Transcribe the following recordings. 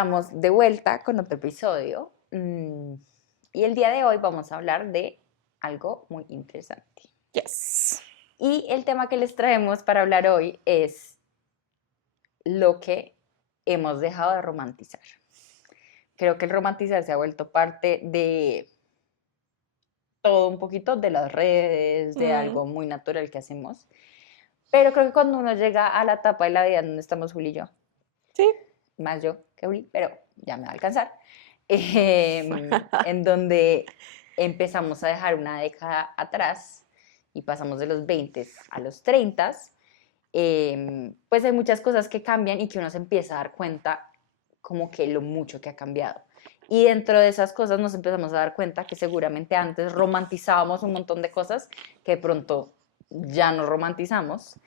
Estamos de vuelta con otro episodio y el día de hoy vamos a hablar de algo muy interesante. Yes. Y el tema que les traemos para hablar hoy es lo que hemos dejado de romantizar. Creo que el romantizar se ha vuelto parte de todo un poquito, de las redes, de algo muy natural que hacemos. Pero creo que cuando uno llega a la etapa de la vida donde estamos Juli y yo, Sí. más yo que Uli, pero ya me va a alcanzar, en donde empezamos a dejar una década atrás y pasamos de los 20 a los 30, pues hay muchas cosas que cambian y que uno se empieza a dar cuenta como que lo mucho que ha cambiado. Y dentro de esas cosas nos empezamos a dar cuenta que seguramente antes romantizábamos un montón de cosas que de pronto ya no romantizamos.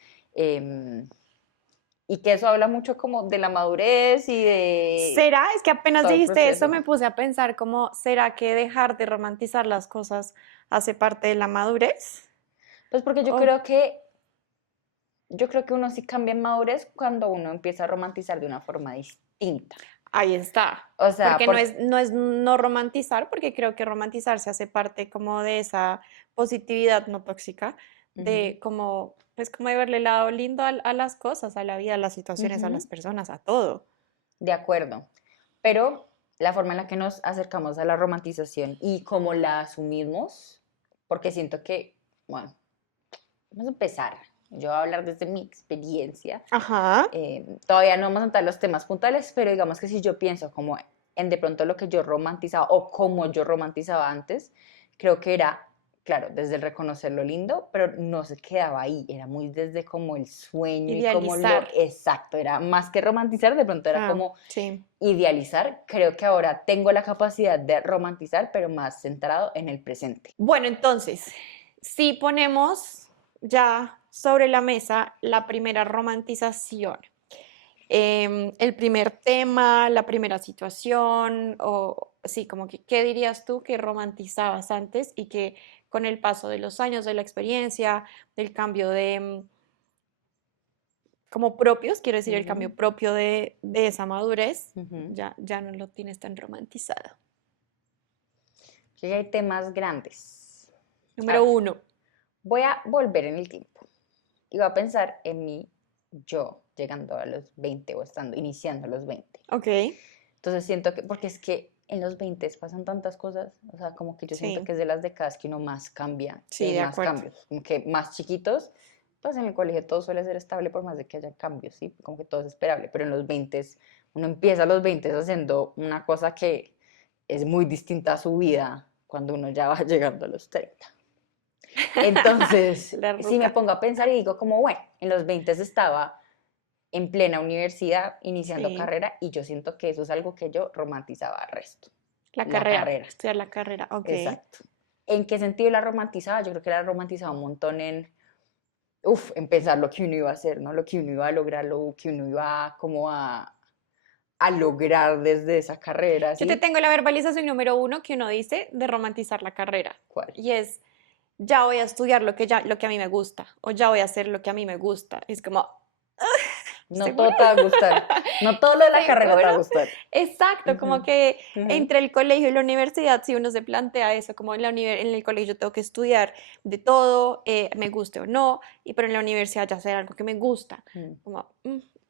Y que eso habla mucho como de la madurez y de ¿Será? Es que apenas todo el dijiste eso, proceso. me puse a pensar como, ¿será que dejar de romantizar las cosas hace parte de la madurez? Pues porque Oh, yo creo que uno sí cambia en madurez cuando uno empieza a romantizar de una forma distinta. ahí está. O sea, Porque no es no romantizar, porque creo que romantizar se hace parte como de esa positividad no tóxica, ujú, de como, pues como de verle el lado lindo a las cosas, a la vida, a las situaciones, a ujú, las personas, a todo. de acuerdo. Pero la forma en la que nos acercamos a la romantización y cómo la asumimos, porque siento que, bueno, vamos a empezar. Yo voy a hablar desde mi experiencia. Ajá. Todavía no vamos a entrar los temas puntuales, pero digamos que si yo pienso como en de pronto lo que yo romantizaba o como yo romantizaba antes, creo que era, claro, desde el reconocer lo lindo, pero no se quedaba ahí, era muy desde como el sueño y como lo Idealizar. exacto, era más que romantizar, de pronto era Ah, como sí. idealizar. Creo que ahora tengo la capacidad de romantizar, pero más centrado en el presente. Bueno, entonces, si ponemos ya sobre la mesa la primera romantización, el primer tema, la primera situación, o sí, como que, ¿qué dirías tú que romantizabas antes y que con el paso de los años, de la experiencia, del cambio de, como propios, quiero decir, el Ujú, cambio propio de esa madurez, ujú. ya no lo tienes tan romantizado? Creo que hay temas grandes. A Número ver, uno, voy a volver en el tiempo y voy a pensar en mí, yo, llegando a los 20 o estando, iniciando los 20. ok, Entonces siento que, porque es que en los 20 pasan tantas cosas, o sea, como que yo siento sí, que es de las décadas que uno más cambia y sí, hay de más acuerdo. cambios, como que más chiquitos, pues en el colegio todo suele ser estable por más de que haya cambios, ¿sí? Como que todo es esperable, pero en los 20 uno empieza a los 20 haciendo una cosa que es muy distinta a su vida cuando uno ya va llegando a los 30. Entonces, La si me ruca. pongo a pensar y digo como, bueno, en los 20 estaba en plena universidad, iniciando Sí, carrera, y yo siento que eso es algo que yo romantizaba al resto, la la carrera, carrera, estudiar la carrera, ok. exacto. ¿En qué sentido la romantizaba? Yo creo que la romantizaba un montón en pensar lo que uno iba a hacer, ¿no? Lo que uno iba a lograr, lo que uno iba como a lograr desde esa carrera, Yo te ¿sí? tengo la verbalización número uno que uno dice de romantizar la carrera ¿Cuál? y es, ya voy a estudiar lo que a mí me gusta o ya voy a hacer lo que a mí me gusta. Es como, No ¿seguro? todo te va a gustar, no todo lo de la carrera te va ¿Seguro? a gustar. Exacto, como Ujú, que ujú, entre el colegio y la universidad, si uno se plantea eso, como en el colegio tengo que estudiar de todo, me guste o no, pero en la universidad ya hacer algo que me gusta, ujú, como,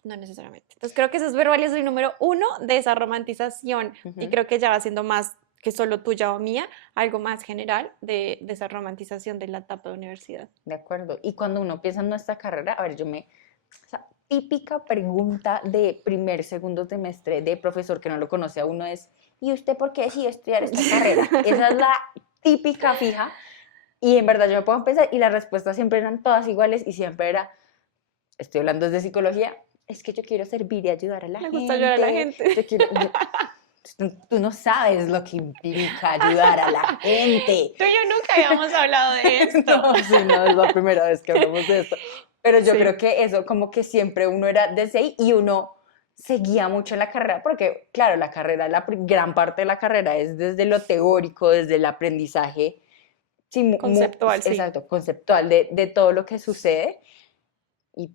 no necesariamente. Entonces creo que ese es verbalización número uno de esa romantización y ujú. creo que ya va siendo más que solo tuya o mía, algo más general de esa romantización de la etapa de universidad. De acuerdo. Y cuando uno piensa en nuestra carrera, a ver, esa típica pregunta de primer, segundo semestre de profesor que no lo conoce a uno es, ¿y usted por qué decidió estudiar esta carrera? Esa es la típica fija. Y en verdad yo me pongo a pensar y las respuestas siempre eran todas iguales y siempre era, estoy hablando desde psicología, es que yo quiero servir y ayudar a la Me gusta ayudar a la gente, gente. yo quiero... tú no sabes lo que implica ayudar a la gente. Tú y yo nunca habíamos hablado de esto. No, sí, no es la primera vez que hablamos de esto. Pero yo creo Sí. que eso como que siempre uno era desde ahí y uno seguía mucho en la carrera, porque claro, la carrera, gran parte de la carrera es desde lo teórico, desde el aprendizaje, sí, Conceptual, sí. exacto, conceptual de todo lo que sucede. Y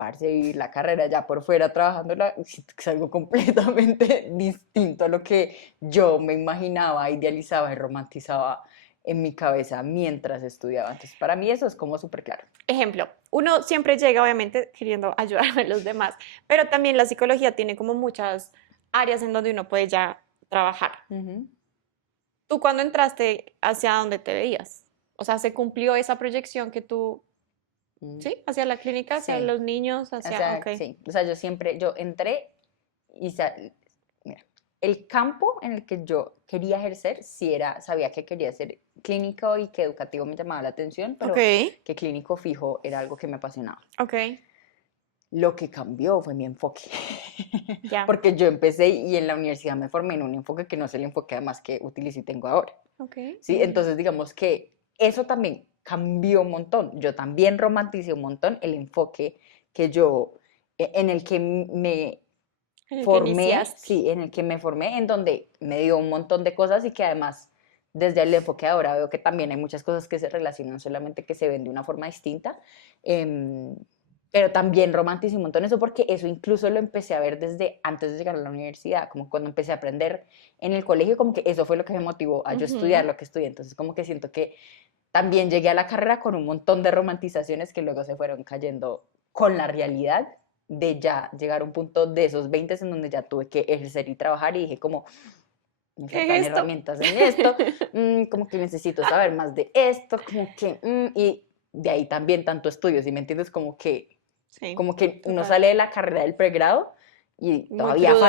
parce, vivir la carrera ya por fuera trabajándola, siento que es algo completamente distinto a lo que yo me imaginaba, idealizaba y romantizaba en mi cabeza mientras estudiaba. Entonces, para mí eso es como súper claro. Ejemplo, uno siempre llega obviamente queriendo ayudar a los demás, pero también la psicología tiene como muchas áreas en donde uno puede ya trabajar. Ujú. ¿Tú cuando entraste hacia dónde te veías? O sea, ¿se cumplió esa proyección que tú, Mm. sí, hacia la clínica, hacia Sí, los niños, o hacia, ok, sea, sí, o sea, yo entré y mira, el campo en el que yo quería ejercer, sí era, sabía que quería ser clínico y que educativo me llamaba la atención, ok, pero que clínico fijo era algo que me apasionaba. ok, Lo que cambió fue mi enfoque, ya, porque yo empecé y en la universidad me formé en un enfoque que no es el enfoque además que utilizo y tengo ahora, ok, ¿sí? Entonces digamos que eso también cambió un montón. Yo también romanticé un montón el enfoque que yo, en el que me en el que formé, iniciaste. sí, en el que me formé, en donde me dio un montón de cosas y que además desde el enfoque de ahora veo que también hay muchas cosas que se relacionan, solamente que se ven de una forma distinta. em, pero también romantizo un montón eso porque eso incluso lo empecé a ver desde antes de llegar a la universidad, como cuando empecé a aprender en el colegio, como que eso fue lo que me motivó a yo estudiar Ujú. lo que estudié. Entonces como que siento que también llegué a la carrera con un montón de romantizaciones que luego se fueron cayendo con la realidad de ya llegar a un punto de esos 20 en donde ya tuve que ejercer y trabajar y dije como, me ¿Qué faltan es esto? herramientas en esto, como que necesito saber más de esto, como que, y de ahí también tanto estudio, ¿sí me entiendes? Sí, Como que uno total. sale de la carrera del pregrado y Muy todavía crudo,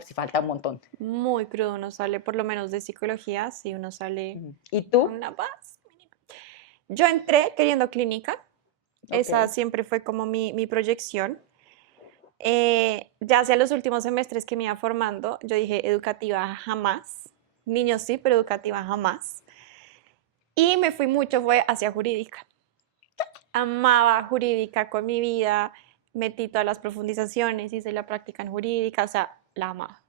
sí, falta un montón. muy crudo. Uno sale, por lo menos de psicología, sí, uno sale ¿Y con tú? una base mínima. Yo entré queriendo clínica, Ok. esa siempre fue como mi proyección. Ya hacia los últimos semestres que me iba formando, yo dije educativa jamás, niños sí, pero educativa jamás. Y me fui mucho, fue hacia jurídica. Amaba jurídica con mi vida, metí todas las profundizaciones, hice la práctica en jurídica, o sea, la amaba.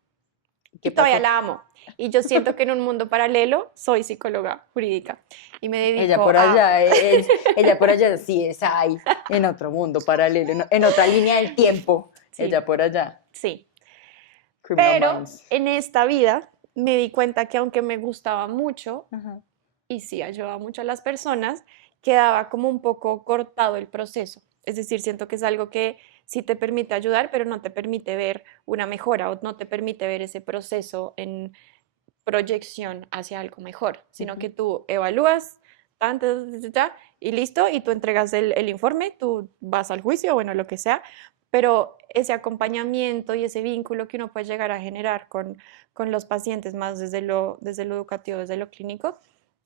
¿Qué Y todavía pasó? la amo. Y yo siento que en un mundo paralelo soy psicóloga jurídica y me Ella dedico por a... allá, ella por allá sí es ahí, en otro mundo paralelo, en otra línea del tiempo. Sí, Ella por allá, sí. Criminal Pero Minds. en esta vida me di cuenta que aunque me gustaba mucho Ajá. y sí ayudaba mucho a las personas, quedaba como un poco cortado el proceso. Es decir, siento que es algo que sí te permite ayudar, pero no te permite ver una mejora o no te permite ver ese proceso en proyección hacia algo mejor, sino que Ujú. tú evalúas tan, y listo, y tú entregas el informe, tú vas al juicio, bueno, lo que sea, pero ese acompañamiento y ese vínculo que uno puede llegar a generar con los pacientes, más desde lo educativo, desde lo clínico,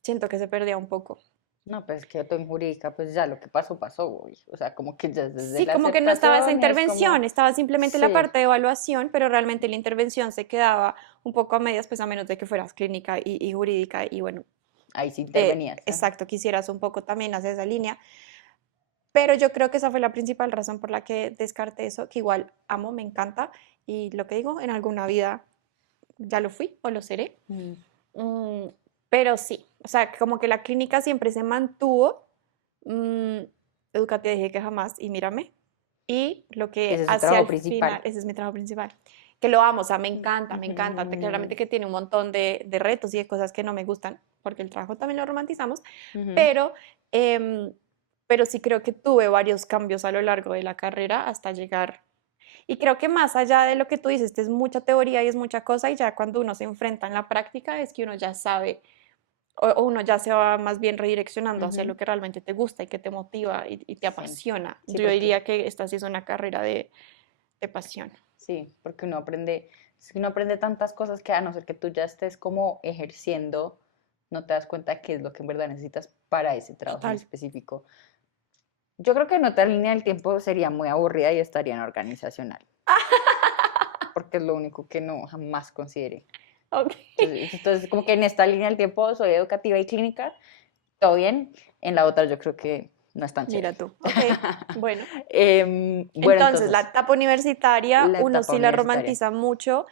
siento que se perdía un poco. No, pues que tú en jurídica, pues ya lo que pasó, pasó, güey. O sea, como que ya desde Sí, la como que no estaba esa aceptación es intervención, como, estaba simplemente la sí, parte de evaluación, pero realmente la intervención se quedaba un poco a medias, pues a menos de que fueras clínica y jurídica y bueno, ahí sí intervenías. Ajá. exacto, quisieras un poco también hacia esa línea, pero yo creo que esa fue la principal razón por la que descarté eso, que igual amo, me encanta y lo que digo, en alguna vida ya lo fui o lo seré. Mm. Mm, pero sí, o sea, como que la clínica siempre se mantuvo, mm, educativa dije que jamás y mírame, y lo que Ese es su hacia trabajo el final, principal. ese es mi trabajo principal, que lo amo, o sea, me encanta, Ujú, claramente que tiene un montón de retos y de cosas que no me gustan, porque el trabajo también lo romantizamos, ujú. pero, em, pero sí creo que tuve varios cambios a lo largo de la carrera hasta llegar. Y creo que más allá de lo que tú dices, es mucha teoría y es mucha cosa, y ya cuando uno se enfrenta en la práctica es que uno ya sabe, o uno ya se va más bien redireccionando hacia Ujú. lo que realmente te gusta y que te motiva y te Sí, apasiona. sí, Yo porque diría que esta sí es una carrera de pasión. sí, porque uno aprende, es que uno aprende tantas cosas que a no ser que tú ya estés como ejerciendo, no te das cuenta qué es lo que en verdad necesitas para ese trabajo en Total. específico. Yo creo que en otra línea del tiempo sería muy aburrida y estaría en organizacional, porque es lo único que no jamás consideré. Ok. Entonces, como que en esta línea del tiempo soy educativa y clínica, todo bien. En la otra yo creo que no es tan chévere. Mira tú. Ok. Bueno. Bueno, Entonces, la entonces, etapa universitaria, la uno etapa sí la universitaria. romantiza mucho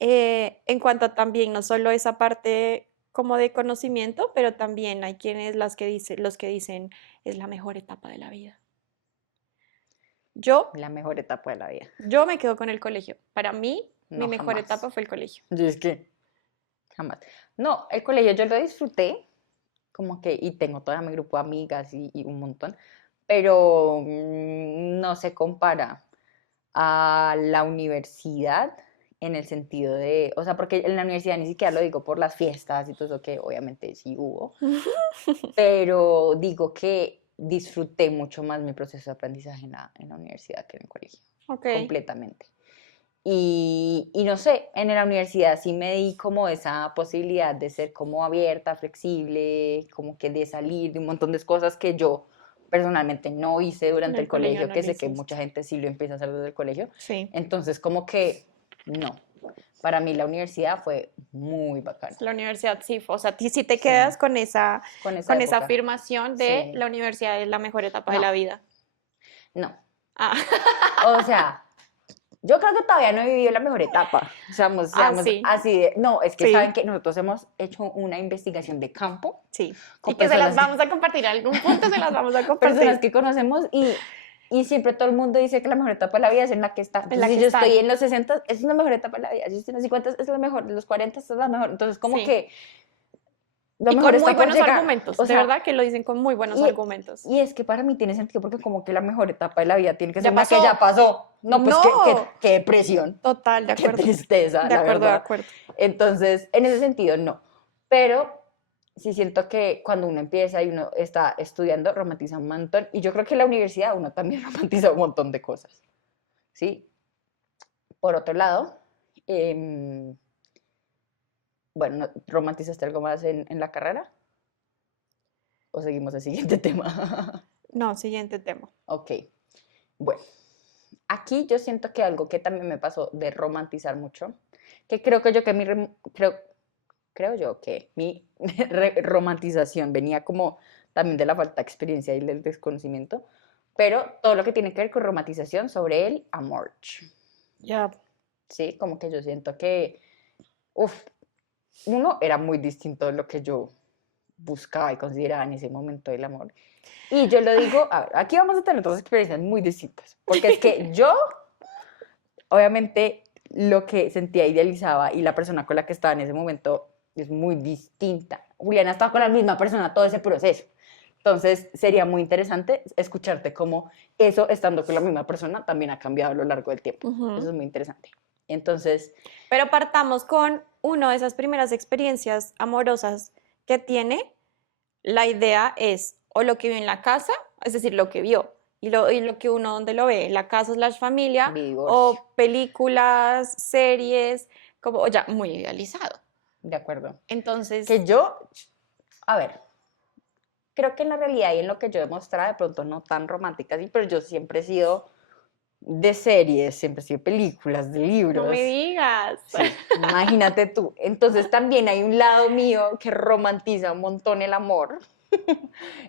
en cuanto a también no solo esa parte como de conocimiento, pero también hay quienes los que dicen es la mejor etapa de la vida. Yo, La mejor etapa de la vida. yo me quedo con el colegio. Para mí, mi No, mejor jamás. etapa fue el colegio. Yo es que jamás. No, el colegio yo lo disfruté, como que, y tengo todo mi grupo de amigas y un montón, pero no se compara a la universidad en el sentido de, o sea, porque en la universidad ni siquiera lo digo por las fiestas y todo eso que obviamente sí hubo, pero digo que disfruté mucho más mi proceso de aprendizaje en la universidad que en el colegio, Ok. completamente. Y no sé, en la universidad sí me di como esa posibilidad de ser como abierta, flexible, como que de salir de un montón de cosas que yo personalmente no hice En durante el el colegio colegio, no que lo sé que mucha hiciste. gente sí lo empieza a hacer desde el colegio. Sí. Entonces como que no, para mí la universidad fue muy bacana. La universidad sí, o sea, si te Sí, quedas con esa con esa época. afirmación de Sí, la universidad es la mejor etapa de no, la vida. no. Ah, O sea, yo creo que todavía no he vivido la mejor etapa. ah, Seamos sí, así de. No, es que saben sí, que nosotros hemos hecho una investigación de campo sí. Y con que se las vamos a compartir en algún punto, se las vamos a personas compartir que conocemos y siempre todo el mundo dice que la mejor etapa de la vida es en la que está. en Entonces, la si que yo estoy están. en los 60, es la mejor etapa de la vida. Si estoy en los 50, es la mejor. En los 40 es la mejor. Entonces, como Sí. que lo Y mejor con muy está por buenos llegar. argumentos, O de sea, verdad que lo dicen con muy buenos y, argumentos. y es que para mí tiene sentido porque como que la mejor etapa de la vida tiene que ser Ya una que ya pasó. pasó. No, pues No, qué depresión, total, de qué acuerdo. tristeza, De la acuerdo, de verdad. acuerdo. Entonces, en ese sentido, no. Pero sí siento que cuando uno empieza y uno está estudiando, romantiza un montón. Y yo creo que en la universidad uno también romantiza un montón de cosas. ¿Sí? Por otro lado, bueno, ¿romantizaste algo más en la carrera? ¿O seguimos al siguiente tema? No, siguiente tema. Ok, bueno. Aquí yo siento que algo que también me pasó de romantizar mucho, que creo que yo que creo yo que mi romantización venía como también de la falta de experiencia y del desconocimiento, pero todo lo que tiene que ver con romantización sobre el amor, Ya, ¿sí? Como que yo siento que, uff, uno era muy distinto de lo que yo buscaba y consideraba en ese momento el amor. Y yo lo digo, a ver, aquí vamos a tener dos experiencias muy distintas, porque es que yo, obviamente, lo que sentía idealizaba y la persona con la que estaba en ese momento es muy distinta. Juliana ha estado con la misma persona todo ese proceso. Entonces, sería muy interesante escucharte cómo eso, estando con la misma persona, también ha cambiado a lo largo del tiempo. Eso ujú. es muy interesante. Entonces, Pero partamos con una de esas primeras experiencias amorosas que tiene. La idea es o lo que vio en la casa, es decir, lo que vio, y lo que uno donde lo ve, la casa slash familia, mi divorcio, o películas, series, como o ya muy idealizado. de acuerdo. Entonces, Que yo, a ver, creo que en la realidad y en lo que yo he mostrado, de pronto no tan romántica, sí, pero yo siempre he sido de series, siempre he sido de películas, de no me libros. digas. Sí, imagínate tú. Entonces también hay un lado mío que romantiza un montón el amor.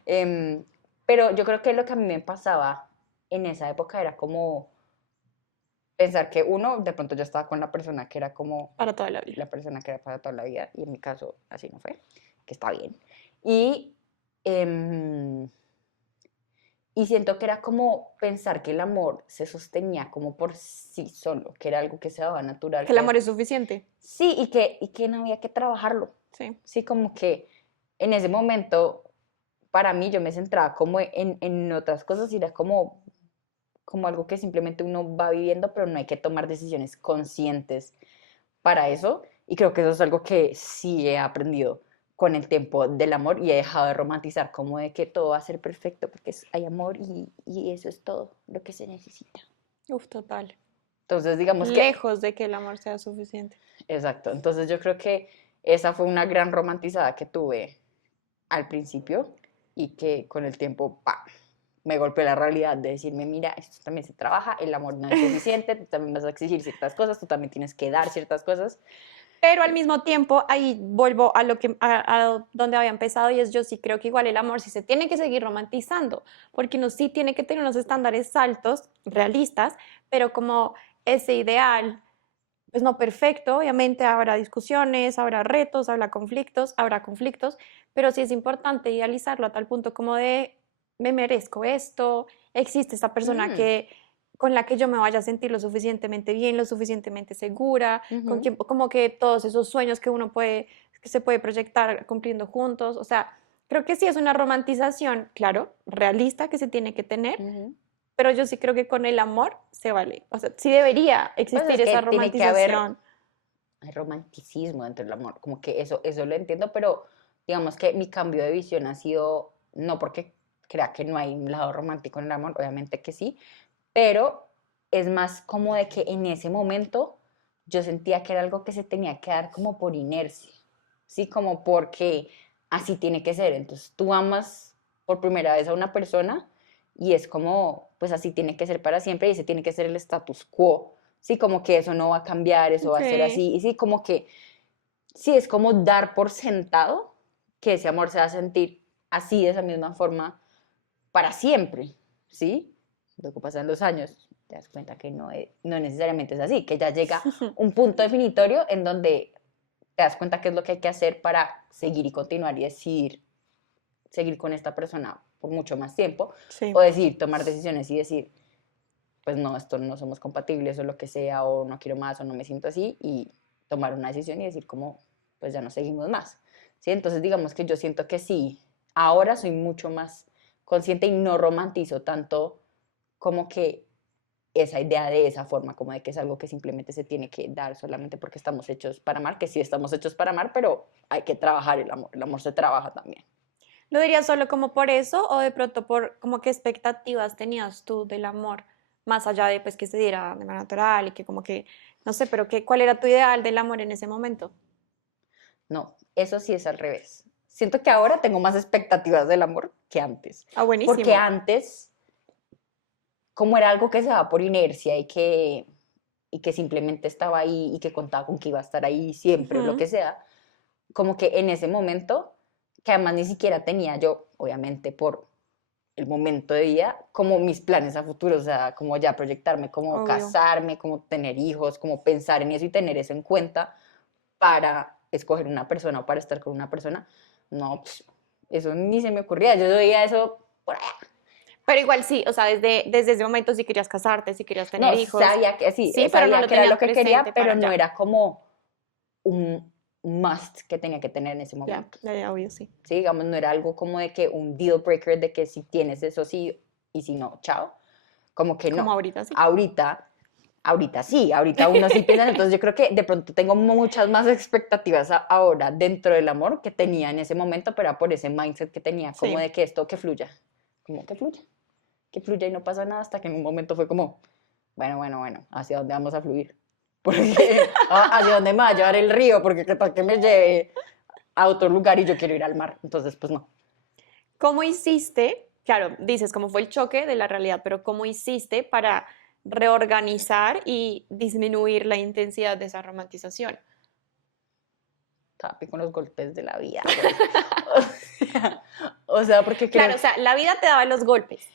Em, pero yo creo que lo que a mí me pasaba en esa época era como pensar que uno, de pronto yo estaba con la persona que era como Para toda la vida. la persona que era para toda la vida, y en mi caso así no fue, que está bien. Y, em, y siento que era como pensar que el amor se sostenía como por sí solo, que era algo que se daba natural, Que el que amor es suficiente. sí, y que no había que trabajarlo. Sí. Sí, como que en ese momento, para mí, yo me centraba como en otras cosas y era como, como algo que simplemente uno va viviendo, pero no hay que tomar decisiones conscientes para eso. Y creo que eso es algo que sí he aprendido con el tiempo del amor y he dejado de romantizar como de que todo va a ser perfecto porque hay amor y eso es todo lo que se necesita. Uf, total. Entonces, digamos que, Lejos de que el amor sea suficiente. exacto, entonces yo creo que esa fue una gran romantizada que tuve al principio y que con el tiempo, ¡pam!, me golpeó la realidad de decirme, mira, esto también se trabaja, el amor no es suficiente, tú también vas a exigir ciertas cosas, tú también tienes que dar ciertas cosas. Pero al mismo tiempo, ahí vuelvo a lo que a donde había empezado y es yo sí creo que igual el amor sí se tiene que seguir romantizando, porque uno sí tiene que tener unos estándares altos, realistas, pero como ese ideal, pues no perfecto, obviamente habrá discusiones, habrá retos, habrá conflictos, pero sí es importante idealizarlo a tal punto como de me merezco esto, existe esta persona Mm, con la que yo me vaya a sentir lo suficientemente bien, lo suficientemente segura, con Ujú. quien, como que todos esos sueños que uno puede, que se puede proyectar cumpliendo juntos, o sea, creo que sí es una romantización, claro, realista que se tiene que tener, Ujú. pero yo sí creo que con el amor se vale, o sea, sí debería Pues existir es que esa tiene que haber romantización. hay romanticismo dentro del amor, como que eso lo entiendo, pero digamos que mi cambio de visión ha sido, no porque crea que no hay un lado romántico en el amor, obviamente que sí, pero es más como de que en ese momento yo sentía que era algo que se tenía que dar como por inercia, ¿sí? Como porque así tiene que ser. Entonces tú amas por primera vez a una persona y es como, pues así tiene que ser para siempre y ese tiene que ser el status quo, ¿sí? Como que eso no va a cambiar, eso va Ok, a ser así. Y sí, como que, sí, es como dar por sentado que ese amor se va a sentir así, de esa misma forma, para siempre, ¿sí? Luego pasan los años, te das cuenta que no necesariamente es así, que ya llega un punto definitorio en donde te das cuenta qué es lo que hay que hacer para seguir y continuar y decidir seguir con esta persona por mucho más tiempo, o sí, decidir tomar decisiones y decir, pues no, esto no somos compatibles o lo que sea, o no quiero más o no me siento así, y tomar una decisión y decir como, pues ya no seguimos más. ¿Sí? Entonces digamos que yo siento que sí, ahora soy mucho más consciente y no romantizo tanto como que esa idea de esa forma, como de que es algo que simplemente se tiene que dar solamente porque estamos hechos para amar, que sí estamos hechos para amar, pero hay que trabajar el amor se trabaja también. ¿lo dirías solo como por eso o de pronto por como qué expectativas tenías tú del amor, más allá de pues que se diera de manera natural y que como que, no sé, pero que, ¿cuál era tu ideal del amor en ese momento? No, eso sí es al revés. Siento que ahora tengo más expectativas del amor que antes, Ah, porque buenísimo. antes, como era algo que se daba por inercia y que simplemente estaba ahí y que contaba con que iba a estar ahí siempre o lo Ujú. que sea, como que en ese momento, que además ni siquiera tenía yo, obviamente por el momento de vida, como mis planes a futuro, o sea, como ya proyectarme, como Obvio. casarme, como tener hijos, como pensar en eso y tener eso en cuenta para escoger una persona o para estar con una persona, no, pues, eso ni se me ocurría, yo veía eso por allá. Pero igual sí, o sea, desde ese momento sí querías casarte, sí querías tener No, hijos, sabía que sí, sí, pero no sabía lo que era tenías lo que quería, presente pero para no ya. era como un must que tenía que tener en ese Ya, momento. ya, ya, obvio, sí. Sí, digamos, no era algo como de que un deal breaker de que si tienes eso sí y si no, chao. Como que Como no. ahorita sí. Ahorita, ahorita sí, ahorita uno sí piensa, entonces yo creo que de pronto tengo muchas más expectativas ahora dentro del amor que tenía en ese momento, pero era por ese mindset que tenía, como Sí. de que esto que fluya, como que fluya y no pasa nada hasta que en un momento fue como, bueno, ¿hacia dónde vamos a fluir? Porque, ¿hacia dónde me va a llevar el río? Porque qué tal que me lleve a otro lugar y yo quiero ir al mar, entonces pues no. ¿Cómo hiciste? Claro, dices cómo fue el choque de la realidad, pero ¿cómo hiciste para reorganizar y disminuir la intensidad de esa romantización? Tapi con los golpes de la vida, güey. O sea, porque Claro, creo o que sea, la vida te daba los golpes,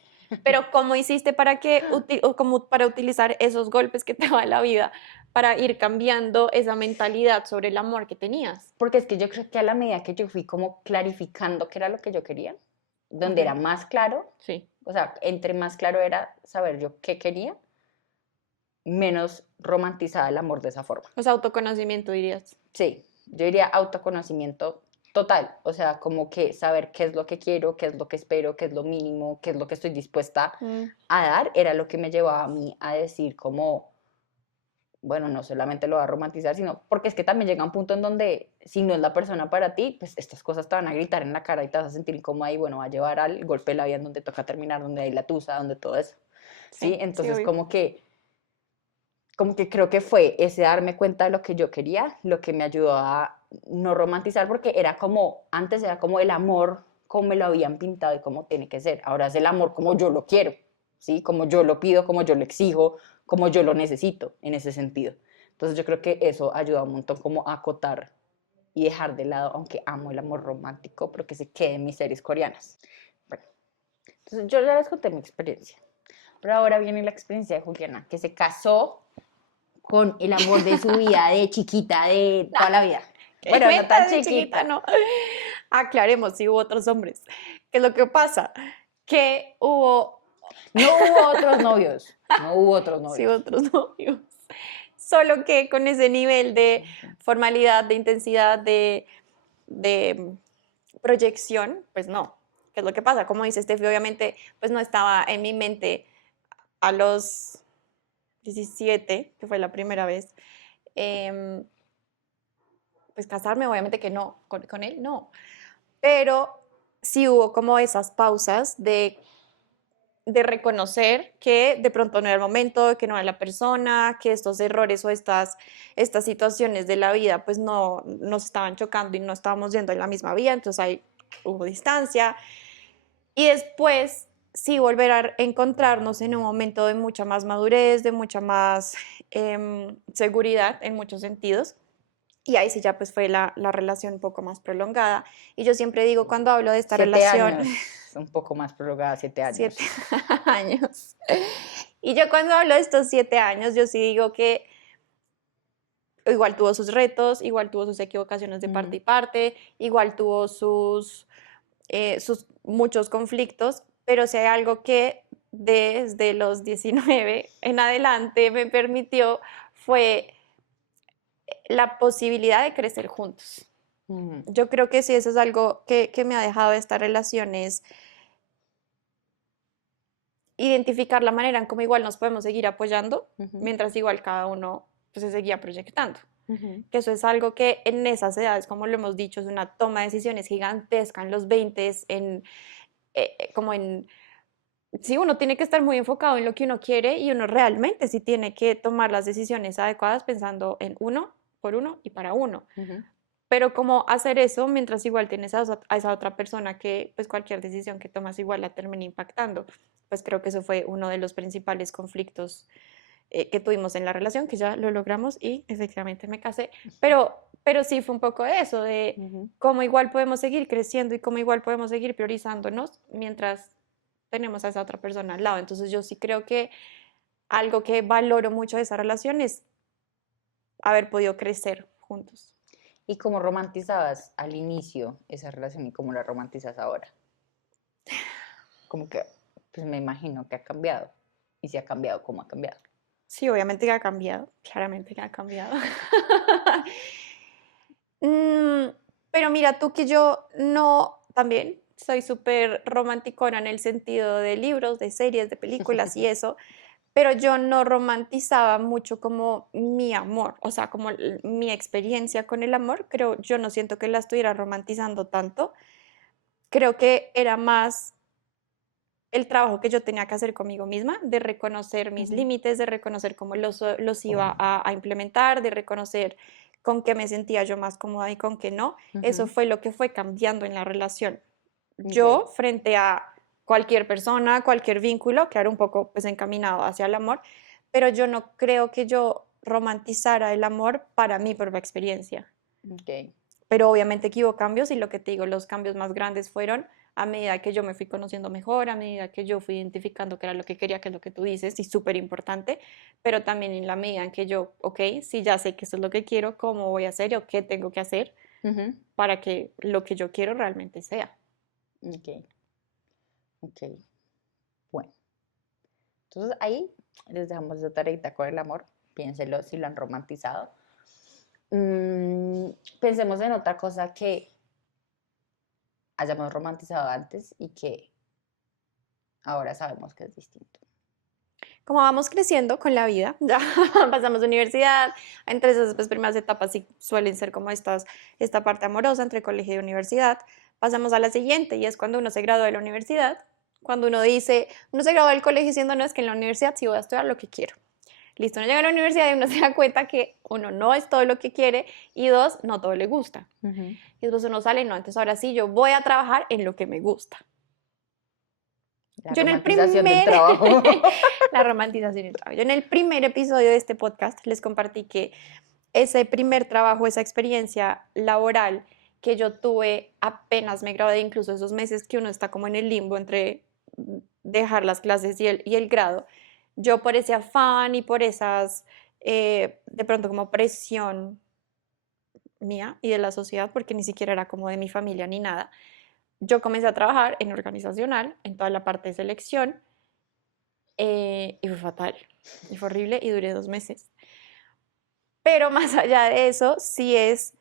pero ¿cómo hiciste para que, o como para utilizar esos golpes que te da la vida para ir cambiando esa mentalidad sobre el amor que tenías? porque es que yo creo que a la medida que yo fui como clarificando qué era lo que yo quería, Ok, donde era más claro, sí. o sea, entre más claro era saber yo qué quería, menos romantizaba el amor de esa forma. O sea, autoconocimiento dirías. Sí, yo diría autoconocimiento total, o sea, como que saber qué es lo que quiero, qué es lo que espero, qué es lo mínimo, qué es lo que estoy dispuesta Mm, a dar, era lo que me llevaba a mí a decir como, bueno, no solamente lo va a romantizar, sino porque es que también llega un punto en donde si no es la persona para ti, pues estas cosas te van a gritar en la cara y te vas a sentir incómoda y bueno, va a llevar al golpe de la vida en donde toca terminar, donde hay la tusa, donde todo eso, ¿sí? sí, sí, Entonces obvio. como que creo que fue ese darme cuenta de lo que yo quería, lo que me ayudó a no romantizar, porque era como, antes era como el amor como me lo habían pintado y como tiene que ser, ahora es el amor como yo lo quiero, ¿sí? Como yo lo pido, como yo lo exijo, como yo lo necesito en ese sentido. Entonces yo creo que eso ayuda un montón como a acotar y dejar de lado, aunque amo el amor romántico, pero que se quede en mis series coreanas. Bueno, entonces yo ya les conté mi experiencia, pero ahora viene la experiencia de Juliana, que se casó con el amor de su vida, de chiquita, de toda la vida. ¿Qué Bueno, no tan cuentas de chiquita? chiquita. No. Aclaremos si hubo otros hombres. ¿Qué es lo que pasa? Que hubo. No hubo otros novios, no hubo otros Sí, novios. otros novios. Solo que con ese nivel de formalidad, de intensidad, de proyección, pues no. ¿Qué es lo que pasa? Como dice Steffi, obviamente, pues no estaba en mi mente a los 17, que fue la primera vez, em, pues casarme, obviamente que no, con él no. Pero sí hubo como esas pausas de reconocer que de pronto no era el momento, que no era la persona, que estos errores o estas situaciones de la vida pues no nos estaban chocando y no estábamos yendo en la misma vía, entonces ahí hubo distancia. Y después sí volver a encontrarnos en un momento de mucha más madurez, de mucha más seguridad en muchos sentidos. Y ahí sí ya pues fue la relación un poco más prolongada. Y yo siempre digo cuando hablo de esta 7 relación, años, un poco más prolongada, 7 años. 7 años. Y yo cuando hablo de estos 7 años, yo sí digo que igual tuvo sus retos, igual tuvo sus equivocaciones de parte y parte, igual tuvo sus muchos conflictos, pero si hay algo que desde los 19 en adelante me permitió fue la posibilidad de crecer juntos. Ujú, Yo creo que sí, eso es algo que me ha dejado esta relación, es identificar la manera en cómo igual nos podemos seguir apoyando, ujú, mientras igual cada uno pues, se seguía proyectando. ujú. Que eso es algo que en esas edades, como lo hemos dicho, es una toma de decisiones gigantesca en los 20, como en sí, uno tiene que estar muy enfocado en lo que uno quiere y uno realmente sí tiene que tomar las decisiones adecuadas pensando en uno, por uno y para uno. Ujú. Pero cómo hacer eso mientras igual tienes a esa otra persona que pues cualquier decisión que tomas igual la termina impactando. Pues creo que eso fue uno de los principales conflictos que tuvimos en la relación, que ya lo logramos y efectivamente me casé. Pero sí fue un poco de eso, de Ujú. cómo igual podemos seguir creciendo y cómo igual podemos seguir priorizándonos mientras tenemos a esa otra persona al lado. Entonces yo sí creo que algo que valoro mucho de esa relación es haber podido crecer juntos. ¿Y cómo romantizabas al inicio esa relación y cómo la romantizas ahora? Como que, pues me imagino que ha cambiado. Y si ha cambiado, ¿cómo ha cambiado? Sí, obviamente que ha cambiado, claramente que ha cambiado. Mm, pero mira, tú que yo no, también soy súper romanticona en el sentido de libros, de series, de películas y eso, pero yo no romantizaba mucho como mi amor, o sea, como mi experiencia con el amor, creo, yo no siento que la estuviera romantizando tanto, creo que era más el trabajo que yo tenía que hacer conmigo misma, de reconocer mis Ujú, límites, de reconocer cómo los iba a implementar, de reconocer con qué me sentía yo más cómoda y con qué no. Eso ujú. fue lo que fue cambiando en la relación. Ok. Yo, frente a cualquier persona, cualquier vínculo, claro, un poco pues encaminado hacia el amor, pero yo no creo que yo romantizara el amor para mi propia experiencia. Ok. Pero obviamente que hubo cambios y lo que te digo, los cambios más grandes fueron a medida que yo me fui conociendo mejor, a medida que yo fui identificando qué era lo que quería, que es lo que tú dices, y súper importante, pero también en la medida en que yo, ok, si ya sé que eso es lo que quiero, ¿cómo voy a hacer o qué tengo que hacer Ujú. para que lo que yo quiero realmente sea? Ok. Ok. Bueno. Entonces ahí les dejamos esa tareita con el amor. Piénselo si lo han romantizado. Pensemos en otra cosa que hayamos romantizado antes y que ahora sabemos que es distinto. Como vamos creciendo con la vida, ya pasamos de universidad, entre esas pues, primeras etapas sí suelen ser como esta parte amorosa entre colegio y universidad, pasamos a la siguiente y es cuando uno se gradúa de la universidad, cuando uno dice, uno se gradúa del colegio diciendo, no, es que en la universidad sí voy a estudiar lo que quiero. Listo, uno llega a la universidad y uno se da cuenta que uno no es todo lo que quiere y dos, no todo le gusta. Ujú. Y después uno sale, no, entonces ahora sí, yo voy a trabajar en lo que me gusta. La Yo en el romantización del primer, trabajo. la romantización del trabajo. Yo en el primer episodio de este podcast les compartí que ese primer trabajo, esa experiencia laboral que yo tuve apenas me gradué, incluso esos meses que uno está como en el limbo entre dejar las clases y el grado, yo por ese afán y por esas, de pronto como presión mía y de la sociedad, porque ni siquiera era como de mi familia ni nada, yo comencé a trabajar en organizacional, en toda la parte de selección, y fue fatal, y fue horrible y duré 2 meses. Pero más allá de eso, sí es,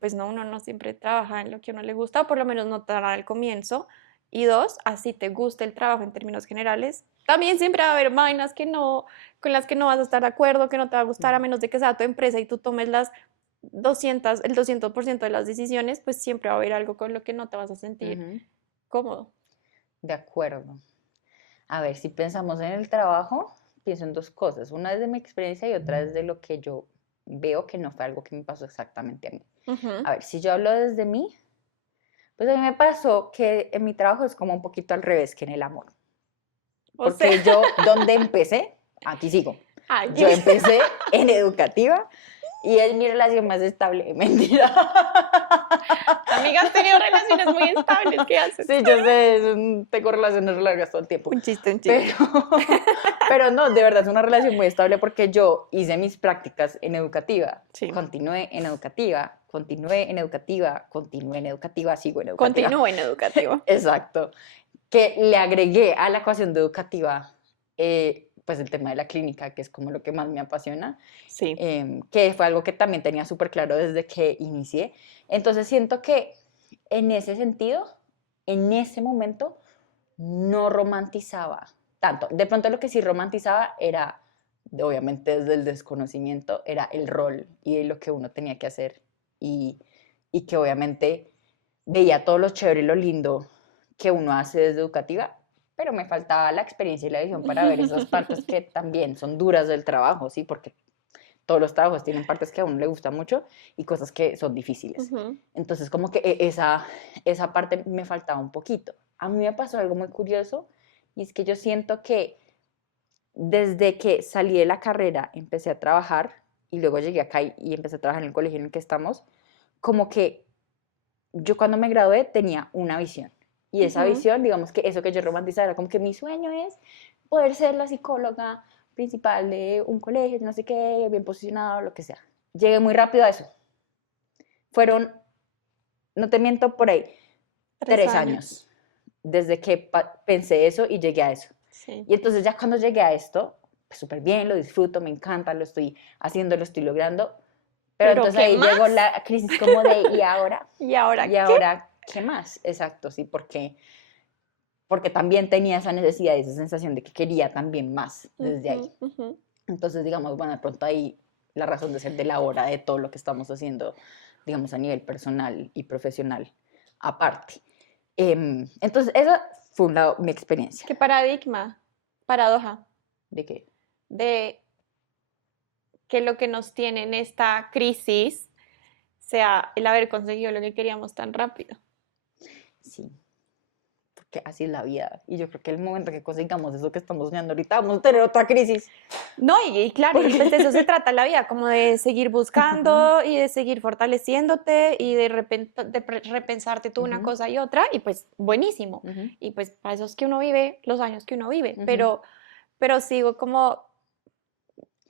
pues no, uno no siempre trabaja en lo que a uno le gusta, o por lo menos no tan al comienzo. Y dos, así te gusta el trabajo en términos generales. También siempre va a haber vainas que no, con las que no vas a estar de acuerdo, que no te va a gustar, a menos de que sea tu empresa y tú tomes el 200% de las decisiones, pues siempre va a haber algo con lo que no te vas a sentir Ujú, cómodo. de acuerdo. A ver, si pensamos en el trabajo, pienso en dos cosas. Una es de mi experiencia y otra es de lo que yo veo que no fue algo que me pasó exactamente a mí. Ujú. A ver, si yo hablo desde mí, pues a mí me pasó que en mi trabajo es como un poquito al revés que en el amor. O sea, Porque yo, donde empecé, aquí sigo. Yo aquí. empecé en educativa y es mi relación más estable. Mentira. Amiga, has tenido relaciones muy estables, ¿qué haces? Sí, yo sé, tengo relaciones largas todo el tiempo. Un chiste, un chiste. Pero, pero no, de verdad es una relación muy estable porque yo hice mis prácticas en educativa, Sí. continué en educativa, continué en educativa, continué en educativa, sigo en educativa. Continúo en educativo. Exacto. Que le agregué a la ecuación de educativa, pues el tema de la clínica, que es como lo que más me apasiona, Sí. que fue algo que también tenía súper claro desde que inicié. Entonces siento que en ese sentido, en ese momento, no romantizaba tanto. De pronto lo que sí romantizaba era, obviamente desde el desconocimiento, era el rol y lo que uno tenía que hacer y que obviamente veía todo lo chévere y lo lindo que uno hace desde educativa, pero me faltaba la experiencia y la visión para ver esas partes que también son duras del trabajo, ¿sí? Porque todos los trabajos tienen partes que a uno le gusta mucho y cosas que son difíciles. Ujú. Entonces, como que esa parte me faltaba un poquito. A mí me pasó algo muy curioso y es que yo siento que desde que salí de la carrera empecé a trabajar y luego llegué acá y empecé a trabajar en el colegio en el que estamos, como que yo cuando me gradué tenía una visión. Y esa Ujú. visión, digamos que eso que yo romantizaba era como que mi sueño es poder ser la psicóloga principal de un colegio, no sé qué, bien posicionado, lo que sea. Llegué muy rápido a eso. Fueron, no te miento, por ahí, 3 años. 3 años desde que pensé eso y llegué a eso. Sí. Y entonces ya cuando llegué a esto, pues súper bien, lo disfruto, me encanta, lo estoy haciendo, lo estoy logrando. Pero ¿Pero entonces qué ahí más? llegó la crisis como de, ¿y ahora? ¿Y ahora ¿Y qué? ahora qué más? Exacto, sí, porque también tenía esa necesidad y esa sensación de que quería también más desde Ujú, ahí. ujú. Entonces, digamos, bueno, de pronto ahí la razón de ser de la hora de todo lo que estamos haciendo, digamos, a nivel personal y profesional aparte. Entonces, esa fue mi experiencia. ¿Qué paradigma? Paradoja ¿De qué? de que lo que nos tiene en esta crisis sea el haber conseguido lo que queríamos tan rápido. Sí, porque así es la vida. Y yo creo que el momento que consigamos eso que estamos soñando ahorita, vamos a tener otra crisis. No, y claro, y pues de eso se trata la vida, como de seguir Ujú, buscando y de seguir fortaleciéndote y de, repensarte tú una ujú, cosa y otra, y pues buenísimo. ujú, Y pues para eso es que uno vive los años que uno vive, ujú. pero sigo como,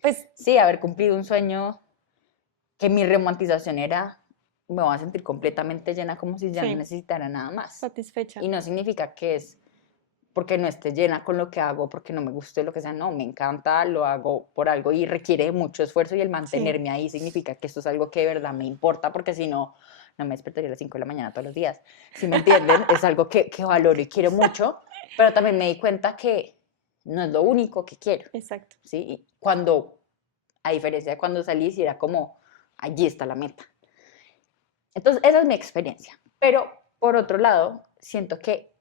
pues Sí, haber cumplido un sueño que mi romantización era, me voy a sentir completamente llena como si ya no sí, necesitara nada más. satisfecha. Y no significa que es porque no esté llena con lo que hago, porque no me guste lo que sea, no, me encanta, lo hago por algo y requiere mucho esfuerzo y el Sí, mantenerme ahí significa que esto es algo que de verdad me importa, porque si no, no me despertaría a las 5 de la mañana todos los días. Si me entienden, es algo que valoro y quiero mucho, pero también me di cuenta que no es lo único que quiero, exacto. ¿sí? Y cuando, a diferencia de cuando salí, si era como, allí está la meta. Entonces, esa es mi experiencia. Pero, por otro lado, siento que,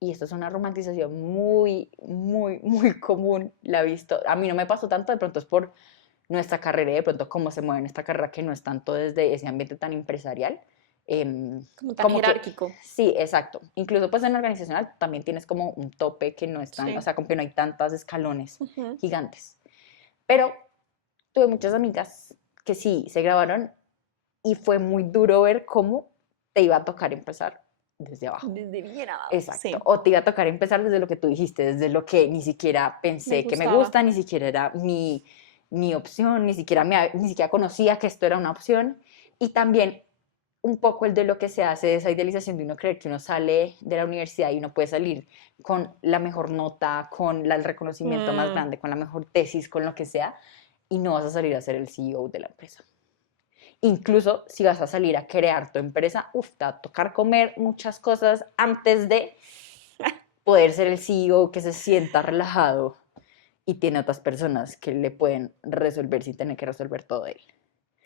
y esto es una romantización muy, muy, muy común, la he visto, a mí no me pasó tanto, de pronto es por nuestra carrera y de pronto cómo se mueve nuestra carrera, que no es tanto desde ese ambiente tan empresarial. Como tan Como que, jerárquico. sí, exacto. Incluso pues en organizacional también tienes como un tope que no es tan, o Sí. sea, como que no hay tantos escalones Ujú. gigantes. Pero tuve muchas amigas que sí se grabaron y fue muy duro ver cómo te iba a tocar empezar desde abajo. Desde bien abajo. Exacto. Sí, O te iba a tocar empezar desde lo que tú dijiste, desde lo que ni siquiera me pensé que me gustaba. gusta, ni siquiera era mi opción, ni siquiera conocía que esto era una opción. Y también un poco el de lo que se hace, esa idealización de uno creer que uno sale de la universidad y uno puede salir con la mejor nota, con el reconocimiento más Mm, grande, con la mejor tesis, con lo que sea, y no vas a salir a ser el CEO de la empresa. Incluso si vas a salir a crear tu empresa, uf, te va a tocar comer muchas cosas antes de poder ser el CEO que se sienta relajado y tiene otras personas que le pueden resolver sin tener que resolver todo él.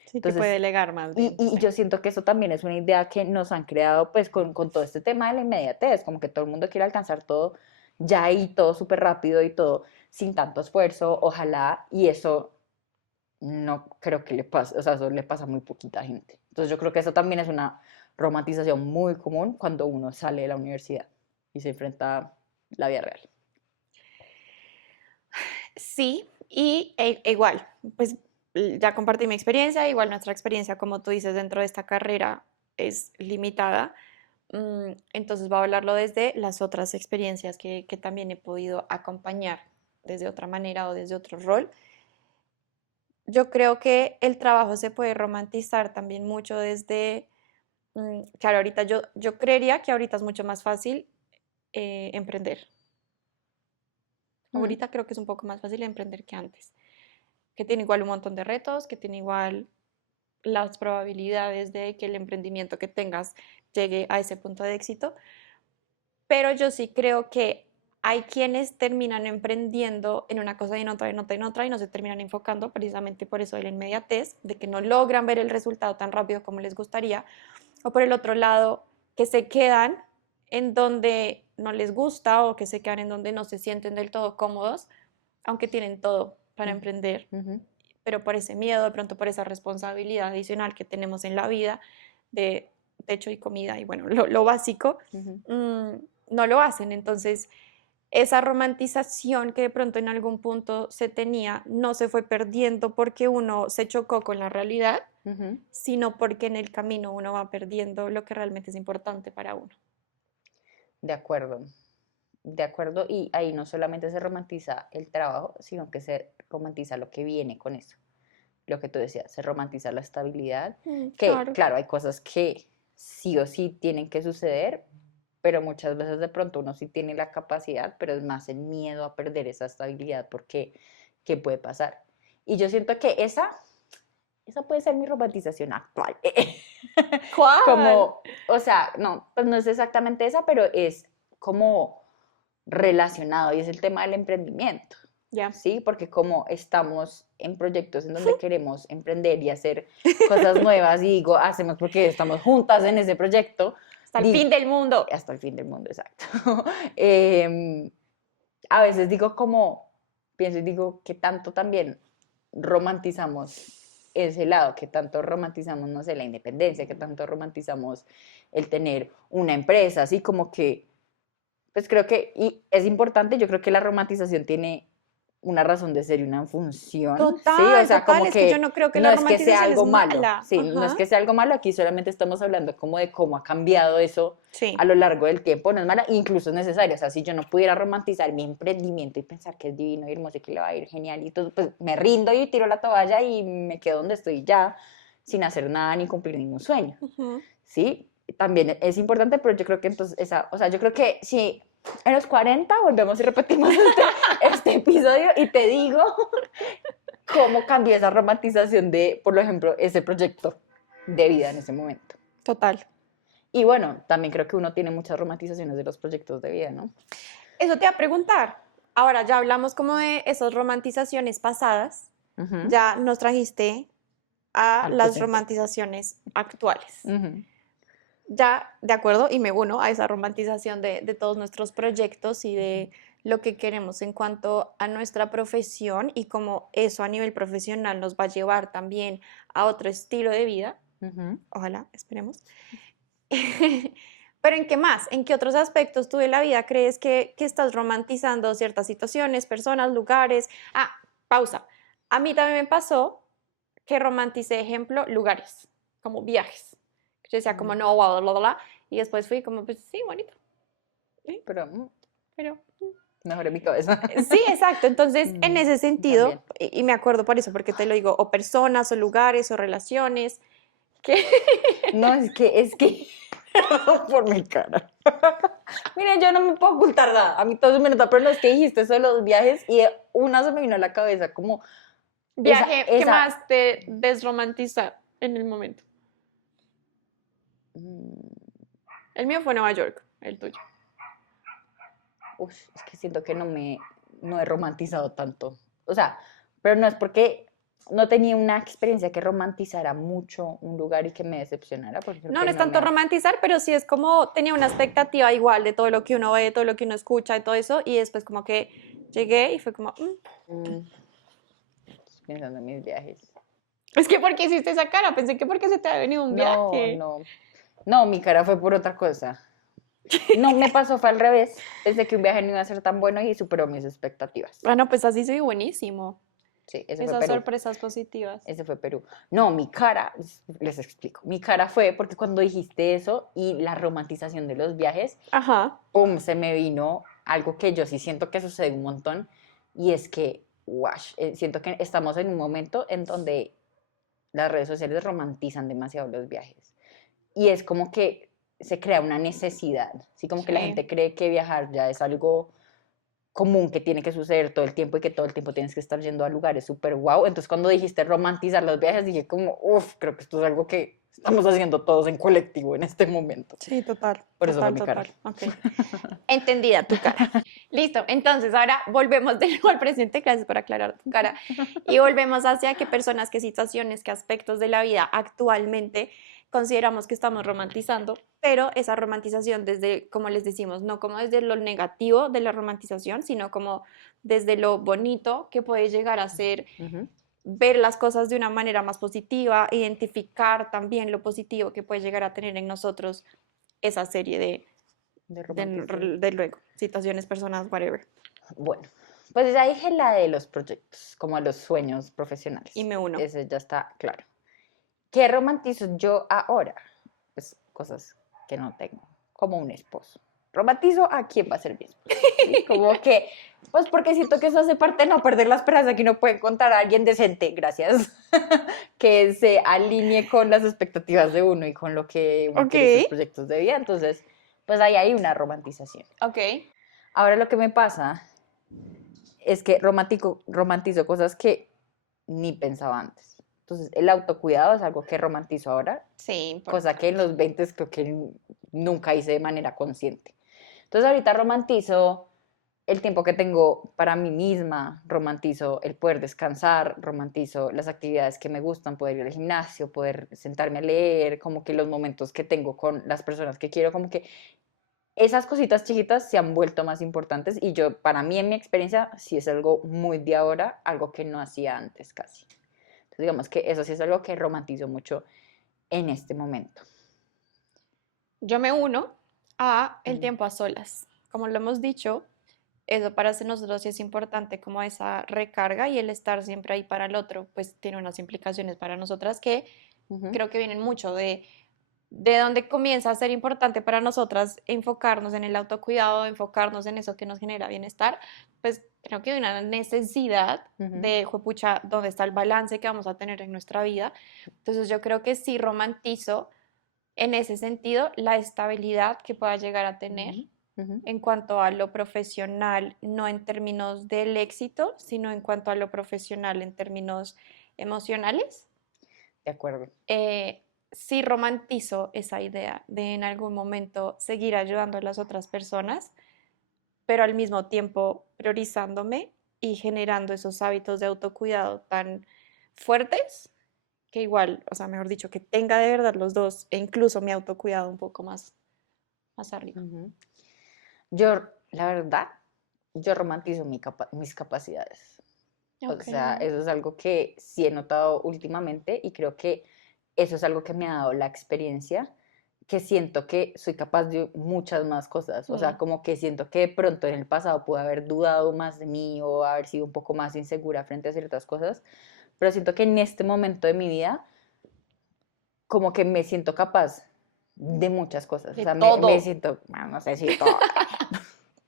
sí, que puede Entonces, delegar más y, bien, y sí. yo siento que eso también es una idea que nos han creado pues con todo este tema de la inmediatez, como que todo el mundo quiere alcanzar todo ya y todo súper rápido y todo sin tanto esfuerzo, ojalá, y eso no creo que le pase, o sea, eso le pasa a muy poquita gente. Entonces yo creo que eso también es una romantización muy común cuando uno sale de la universidad y se enfrenta a la vida real. Sí, y igual, pues ya compartí mi experiencia, igual nuestra experiencia, como tú dices, dentro de esta carrera es limitada. Entonces voy a hablarlo desde las otras experiencias que también he podido acompañar desde otra manera o desde otro rol. Yo creo que el trabajo se puede romantizar también mucho desde, claro, ahorita yo creería que ahorita es mucho más fácil emprender. Mm, Ahorita creo que es un poco más fácil emprender que antes, que tiene igual un montón de retos, que tiene igual las probabilidades de que el emprendimiento que tengas llegue a ese punto de éxito, pero yo sí creo que hay quienes terminan emprendiendo en una cosa y en otra, en otra, en otra, y no se terminan enfocando precisamente por eso de la inmediatez, de que no logran ver el resultado tan rápido como les gustaría, o por el otro lado, que se quedan en donde no les gusta o que se quedan en donde no se sienten del todo cómodos, aunque tienen todo para mm, emprender, ujú, pero por ese miedo, de pronto por esa responsabilidad adicional que tenemos en la vida de techo y comida y bueno, lo básico, ujú. mm, no lo hacen. Entonces, esa romantización que de pronto en algún punto se tenía no se fue perdiendo porque uno se chocó con la realidad, Ujú. sino porque en el camino uno va perdiendo lo que realmente es importante para uno. De acuerdo, de acuerdo. Y ahí no solamente se romantiza el trabajo, sino que se romantiza lo que viene con eso. Lo que tú decías, se romantiza la estabilidad, que Claro. claro, hay cosas que sí o sí tienen que suceder, pero muchas veces de pronto uno sí tiene la capacidad, pero es más el miedo a perder esa estabilidad porque ¿qué puede pasar? Y yo siento que esa puede ser mi romantización actual. ¿Cuál? Como, o sea, no, pues no es exactamente esa, pero es como relacionado y es el tema del emprendimiento, Ya. ¿sí? Porque como estamos en proyectos en donde queremos emprender y hacer cosas nuevas y digo, hacemos porque estamos juntas en ese proyecto, Hasta el fin del mundo. hasta el fin del mundo, exacto. Em, a veces digo como, pienso y digo que tanto también romantizamos ese lado, que tanto romantizamos, no sé, la independencia, que tanto romantizamos el tener una empresa, así como que, pues creo que, y es importante, yo creo que la romantización tiene una razón de ser y una función, ¿sí? O Total, sea, total. como Es que yo que no creo que no la es que sea romantización es algo malo, mala. sí, no es Ajá. que sea algo malo, aquí solamente estamos hablando como de cómo ha cambiado eso a Sí. lo largo del tiempo, no es mala, incluso es necesario, o sea, si yo no pudiera romantizar mi emprendimiento y pensar que es divino y hermoso y que le va a ir genial y todo, pues me rindo y tiro la toalla y me quedo donde estoy ya, sin hacer nada ni cumplir ningún sueño, Ujú. ¿sí? También es importante, pero yo creo que entonces esa, o sea, yo creo que si en los 40 volvemos y repetimos este episodio y te digo cómo cambió esa romantización de, por ejemplo, ese proyecto de vida en ese momento. Total. Y bueno, también creo que uno tiene muchas romantizaciones de los proyectos de vida, ¿no? Eso te iba a preguntar. Ahora ya hablamos como de esas romantizaciones pasadas. Ujú. Ya nos trajiste a Al las presente. romantizaciones actuales. Ujú. Ya, de acuerdo, y me uno a esa romantización de todos nuestros proyectos y Ujú. de lo que queremos en cuanto a nuestra profesión y cómo eso a nivel profesional nos va a llevar también a otro estilo de vida. Ujú. Ojalá, esperemos. Pero ¿en qué más? ¿En qué otros aspectos tú de la vida crees que estás romantizando ciertas situaciones, personas, lugares? Ah, pausa. A mí también me pasó que romanticé, ejemplo, lugares, como viajes. Yo decía como, Mm. no, wow, bla, bla, bla. Y después fui como, pues sí, bonito. Sí, Pero pero mejor en mi cabeza. sí, exacto. Entonces, en Mm, ese también. sentido, y me acuerdo por eso, porque te lo digo, o personas, o lugares, o relaciones, ¿Qué? No, es que, por mi cara. Miren, yo no me puedo ocultar nada. A mí todo se me nota, pero no es que dijiste eso de los viajes y una se me vino a la cabeza como Viaje que esa. más te desromantiza en el momento. El mío fue Nueva York, el tuyo. Uf, es que siento que no he romantizado tanto. O sea, pero no es porque no tenía una experiencia que romantizara mucho un lugar y que me decepcionara, porque creo No, que no es no tanto me... romantizar, pero sí es como tenía una expectativa igual de todo lo que uno ve, todo lo que uno escucha y todo eso, y después como que llegué y fue como, Mm, pensando en mis viajes. es que ¿por qué hiciste esa cara? Pensé que porque se te había venido un No, viaje. no. No, mi cara fue por otra cosa. No, me pasó, fue al revés. Pensé que un viaje no iba a ser tan bueno y superó mis expectativas. Bueno, pues así soy buenísimo. Sí, ese fue Esas Perú. sorpresas positivas. Ese fue Perú. No, mi cara, les explico. Mi cara fue porque cuando dijiste eso y la romantización de los viajes, Ajá. pum, se me vino algo que yo sí siento que sucede un montón y es que, wash, siento que estamos en un momento en donde las redes sociales romantizan demasiado los viajes y es como que se crea una necesidad, ¿sí? Como que la Sí. gente cree que viajar ya es algo común que tiene que suceder todo el tiempo y que todo el tiempo tienes que estar yendo a lugares súper guau. Entonces cuando dijiste romantizar los viajes dije como, uff, creo que esto es algo que estamos haciendo todos en colectivo en este momento. Sí, total. Por eso fue Total, mi cara. total. Ok. Entendida tu cara. Listo. Entonces ahora volvemos de nuevo al presente. Gracias por aclarar tu cara. Y volvemos hacia qué personas, qué situaciones, qué aspectos de la vida actualmente consideramos que estamos romantizando, pero esa romantización desde, como les decimos, no como desde lo negativo de la romantización, sino como desde lo bonito que puede llegar a ser Ujú. ver las cosas de una manera más positiva, identificar también lo positivo que puede llegar a tener en nosotros esa serie De romantización. de luego, situaciones, personas, whatever. Bueno, pues ya dije la de los proyectos, como los sueños profesionales. Y me uno. Ese ya está claro. ¿Qué romantizo yo ahora? Pues cosas que no tengo, como un esposo. Romantizo a quién va a ser mi esposo. ¿Sí? Como que, pues porque siento que eso hace parte de no perder la esperanza, que uno puede encontrar a alguien decente, gracias, que se alinee con las expectativas de uno y con lo que uno Ok, quiere sus proyectos de vida. Entonces, pues ahí hay una romantización. ok. Ahora lo que me pasa es que romantizo cosas que ni pensaba antes. Entonces, el autocuidado es algo que romantizo ahora, Sí, cosa que en los 20 creo que nunca hice de manera consciente. Entonces, ahorita romantizo el tiempo que tengo para mí misma, romantizo el poder descansar, romantizo las actividades que me gustan, poder ir al gimnasio, poder sentarme a leer, como que los momentos que tengo con las personas que quiero, como que esas cositas chiquitas se han vuelto más importantes y yo, para mí, en mi experiencia, sí es algo muy de ahora, algo que no hacía antes casi. Entonces, digamos que eso sí es algo que romantizo mucho en este momento. yo me uno a el Mm. tiempo a solas. Como lo hemos dicho, eso para nosotros sí es importante, como esa recarga y el estar siempre ahí para el otro, pues tiene unas implicaciones para nosotras que Ujú. creo que vienen mucho de donde comienza a ser importante para nosotras enfocarnos en el autocuidado, enfocarnos en eso que nos genera bienestar, pues creo que hay una necesidad Ujú. de, juepucha, dónde está el balance que vamos a tener en nuestra vida. Entonces yo creo que sí romantizo en ese sentido la estabilidad que pueda llegar a tener Ujú. Ujú. en cuanto a lo profesional, no en términos del éxito, sino en cuanto a lo profesional en términos emocionales. De acuerdo. Sí romantizo esa idea de en algún momento seguir ayudando a las otras personas, pero al mismo tiempo priorizándome y generando esos hábitos de autocuidado tan fuertes que igual, o sea, mejor dicho, que tenga de verdad los dos e incluso mi autocuidado un poco más arriba. Ujú. Yo, la verdad, yo romantizo mis capacidades. O Ok. sea, eso es algo que sí he notado últimamente y creo que eso es algo que me ha dado la experiencia, que siento que soy capaz de muchas más cosas. O Mm. sea, como que siento que de pronto en el pasado pude haber dudado más de mí o haber sido un poco más insegura frente a ciertas cosas, pero siento que en este momento de mi vida como que me siento capaz de muchas cosas. O De sea, me todo. siento, bueno, no sé si todo,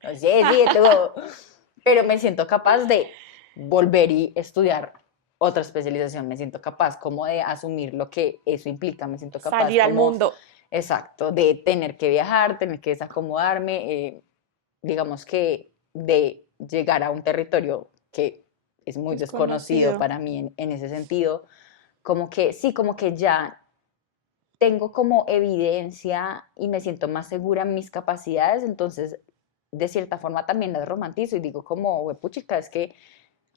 no sé si todo, pero me siento capaz de volver y estudiar otra especialización, me siento capaz como de asumir lo que eso implica, me siento capaz Salir al como, mundo. exacto, de tener que viajar, tener que desacomodarme, digamos que de llegar a un territorio que es muy desconocido Desconocido. para mí en ese sentido, como que sí, como que ya tengo como evidencia y me siento más segura en mis capacidades, entonces de cierta forma también las romantizo y digo como, puchica, es que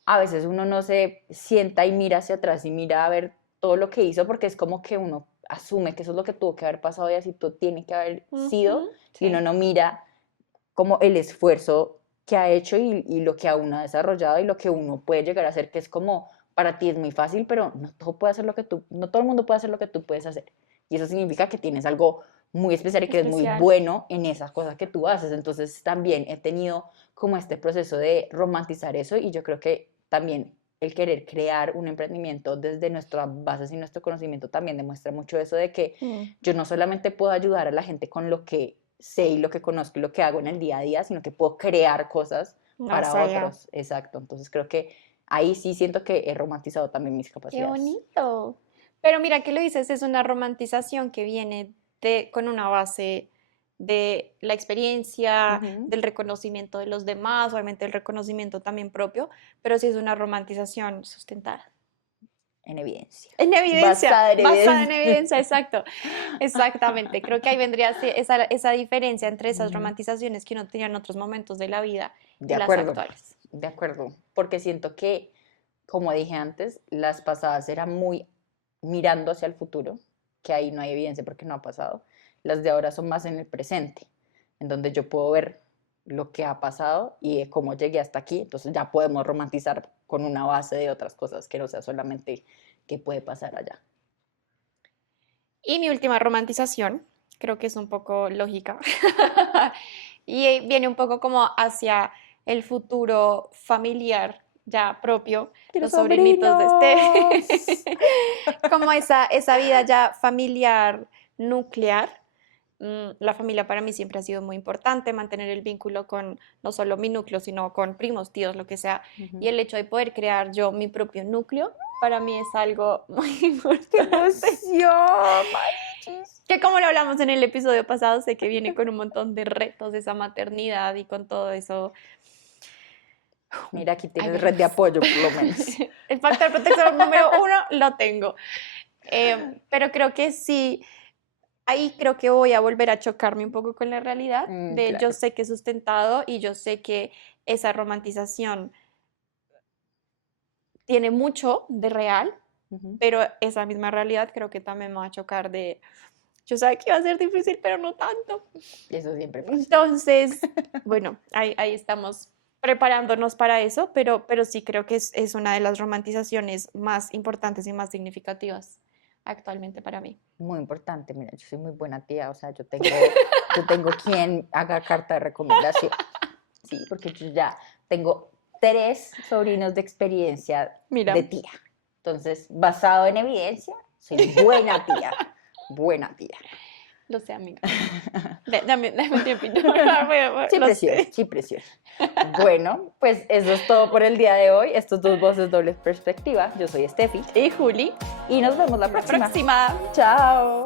a veces uno no se sienta y mira hacia atrás y mira a ver todo lo que hizo porque es como que uno asume que eso es lo que tuvo que haber pasado y así todo tiene que haber sido Ujú, y uno sí. no mira como el esfuerzo que ha hecho y lo que aún ha desarrollado y lo que uno puede llegar a hacer, que es como, para ti es muy fácil, pero no todo puede hacer lo que tú, no todo el mundo puede hacer lo que tú puedes hacer. Y eso significa que tienes algo muy especial y que eres muy Especial. bueno en esas cosas que tú haces. Entonces también he tenido como este proceso de romantizar eso y yo creo que también el querer crear un emprendimiento desde nuestras bases y nuestro conocimiento también demuestra mucho eso de que Mm, yo no solamente puedo ayudar a la gente con lo que sé y lo que conozco y lo que hago en el día a día, sino que puedo crear cosas más para allá. otros. Exacto. Entonces creo que ahí sí siento que he romantizado también mis Qué capacidades. bonito. Pero mira que lo dices, es una romantización que viene con una base de la experiencia, Ujú. del reconocimiento de los demás, obviamente el reconocimiento también propio, pero sí es una romantización sustentada. En evidencia. En evidencia, Basada en basada en evidencia. evidencia, exacto. Exactamente. Creo que ahí vendría esa diferencia entre esas Ujú. romantizaciones que uno tenía en otros momentos de la vida De y las acuerdo, actuales. de acuerdo. Porque siento que, como dije antes, las pasadas eran muy mirando hacia el futuro, que ahí no hay evidencia porque no ha pasado. Las de ahora son más en el presente, en donde yo puedo ver lo que ha pasado y cómo llegué hasta aquí. Entonces ya podemos romantizar con una base de otras cosas que no sea solamente qué puede pasar allá. Y mi última romantización, creo que es un poco lógica, y viene un poco como hacia el futuro familiar ya propio, ¡Quiero los sobrinitos de sobrinos! como esa vida ya familiar nuclear. La familia para mí siempre ha sido muy importante, mantener el vínculo con no solo mi núcleo, sino con primos, tíos, lo que sea. Y Ujú. el hecho de poder crear yo mi propio núcleo, para mí es algo muy ¡Qué importante. emoción, Marichis! Que como lo hablamos en el episodio pasado, sé que viene con un montón de retos esa maternidad y con todo eso. Mira, aquí Ahí tienes red de veremos. apoyo, por lo menos. El factor protector número uno lo tengo. Pero creo que sí, ahí creo que voy a volver a chocarme un poco con la realidad de yo Claro. sé que es sustentado y yo sé que esa romantización tiene mucho de real, Ujú. pero esa misma realidad creo que también me va a chocar de, yo sabía que iba a ser difícil, pero no tanto. Eso siempre pasa. Entonces, bueno, ahí estamos preparándonos para eso, pero sí creo que es una de las romantizaciones más importantes y más significativas actualmente para mí. Muy importante, mira, yo soy muy buena tía, o sea, yo tengo quien haga carta de recomendación, sí, porque yo ya tengo 3 sobrinos de experiencia de Mira, tía. Entonces, basado en evidencia, soy buena tía, buena tía. lo sé, amiga. Dame un tiempito. Sin Lo presión, sé. sin presión. Bueno, pues eso es todo por el día de hoy. Estos dos voces doble perspectiva. Yo soy Steffi Y Juli, y nos vemos la la próxima. próxima. Chao.